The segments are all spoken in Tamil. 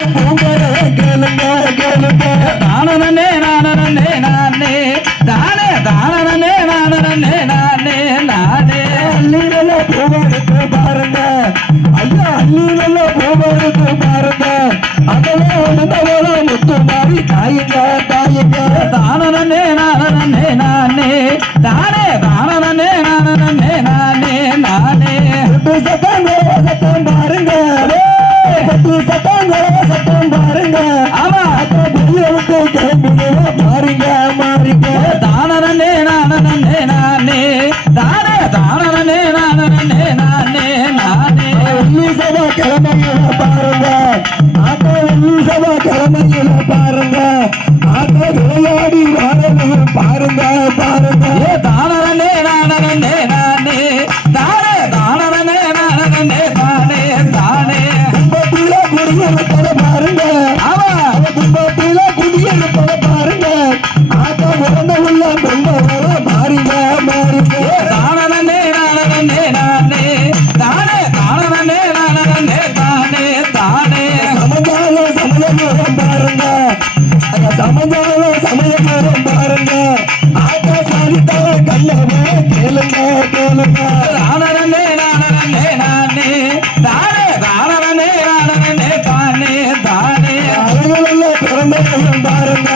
கேளுங்க கேளுங்க தானே நானே நானே தானே தானே நானே நானே நானே அள்ளியில பூவெடுத்து பாருங்க ஐயா அள்ளியில பூவெடுத்து பாருங்க அதெல்லாம் உணர்ந்தவளோ முத்து மாறி தாயுங்க தாயுங்க தானே நானே நானே தானே தானே நானே நானே நானே சத்தம் சத்தம் பாருங்க சத்தம் சத்தம் பாருங்க ஆமா புரியவுக்கு கிளம்பிடுவா மாறிங்க மாறிங்க தானே நானே நானே தானே தானே நானே நானே நானே வெள்ளி சபா கிழமையில பாருங்க ஆட்டோ வெள்ளி சபா கிழமையில பாருங்க ஆட்டோ விளையாடி வாரணும் பாருங்க பாருங்க தானே நானே நானே தானே தானே நானே தானே தானே கும்பத்தில குடியிருப்பத பாருங்க ஆமா கும்பத்தில குடியிருப்பத பாருங்க ஆட்டோ உறந்த உள்ள கொண்ட வர மாறிங்க மாறிங்க தானே நானே நானே தானே தானே நானே தானே தானே சமதான சமயம் பாருங்க சமதான சமயம் பாருங்க ஆட்டோ சாதித்தார கண்ணவே கேளுங்க கேளுங்க தானே நானே நானே தானே தானே நானே தானே தானே அழகுள்ள பிறந்தவர்கள் பாருங்க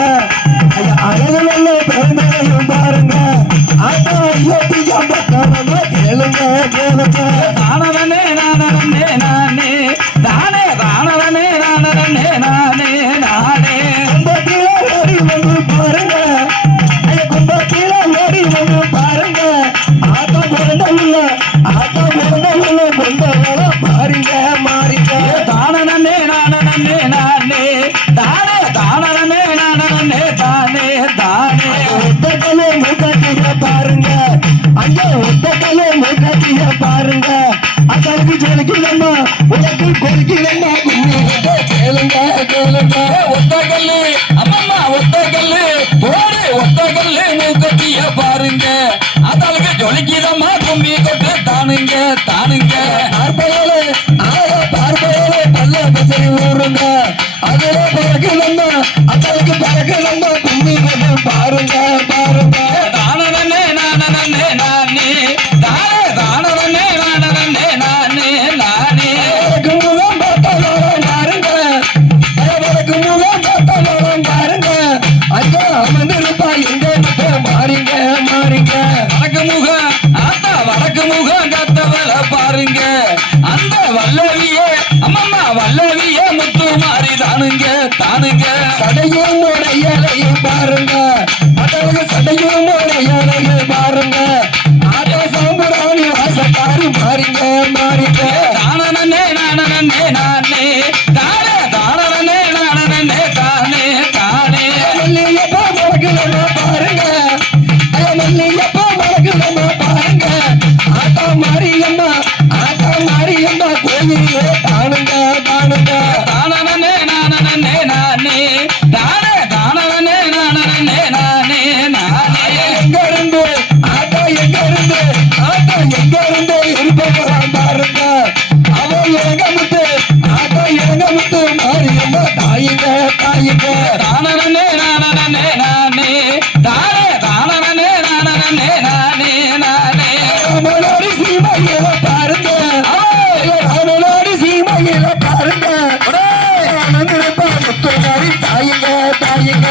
அழகுள்ள பிறந்தவர்கள் பாருங்க ஆட்டோ ஐயோட்டி ஜம்பக்காரங்க கேளுங்க கேளுங்க தானே நானே நானே தானே தானே நானே நானே நானே கும்பத்தில ஓடி வந்து பாருங்க கும்பத்தில ஓடி வந்து பாருங்க ஆட்டோ பிறந்தவுள்ள கொண்ட வர மாறிங்க மாறிங்க தானே நானே நானே தானே தானே நானே தானே தானே ஒத்தக்கலே மூக்காட்டிய பாருங்க ஐயா ஒத்தக்கலே மூக்காட்டிய பாருங்க அதற்கு ஜொலிக்கலம்மா உனக்கு கொலிக்கலம்மா கேளுங்க கேளுங்க ஒத்தகல்லு அம்மம்மா ஒத்தகல்லு போடு ஒத்தகல்லு மூக்கட்டிய பாருங்க அதற்கு ஜொலிக்கிதம்மா கும்பி கொட்டு தானுங்க தானுங்க பார்ப்பையோலே பார்ப்பையோலே பல்ல பசரி ஊருங்க அதுல பறக்கலம்மா அதற்கு பறக்கலம்மா கும்பி கொண்டு பாருங்க பாருங்க தானே நானே நானே தானே தானே நானே நானே நானே எனக்கு முகம் பார்த்தாலும் பாருங்க எனக்கு முகம் பார்த்தாலும் பாருங்க ஐயா அமர்ந்திருப்பா எங்க மாறிங்க மாறிங்க வடக்கு முகம் ஆத்தா வடக்கு முகம் கத்தவள பாருங்க அந்த வல்லவியே அம்மம்மா வல்லவியே முத்து மாறி தானுங்க தானுங்க சடையும் உடையலையும் பாருங்க அதற்கு சடையும் உடையலையும் பாருங்க ஆட்டோ சாம்புராணி வாசக்காரி மாறிங்க மாறிங்க தானே நானே நானே தானே தானே நானே தானே தானே மல்லியப்பா மறக்கலமா பாருங்க மல்லியப்பா மறக்கலமா பாருங்க ஆட்டோ மாரியம்மா கோயிலே தானுங்க தானுங்க தானே நானே நானே தானே தானே நானே நானே நானே எங்க இருந்து ஆட்டோ எங்க இருந்து இருப்பவரான் பாருங்க அவன் எங்க முத்து ஆட்டோ எங்க முத்து மாரியம்மா தாயுங்க தாயுங்க தானே நானே நானே தானே தானே நானே நானே நானே ராமனோடு சீமையில பாருங்க ராமனோடு சீமையில பாருங்க முத்துமாரி தாயுங்க தாயுங்க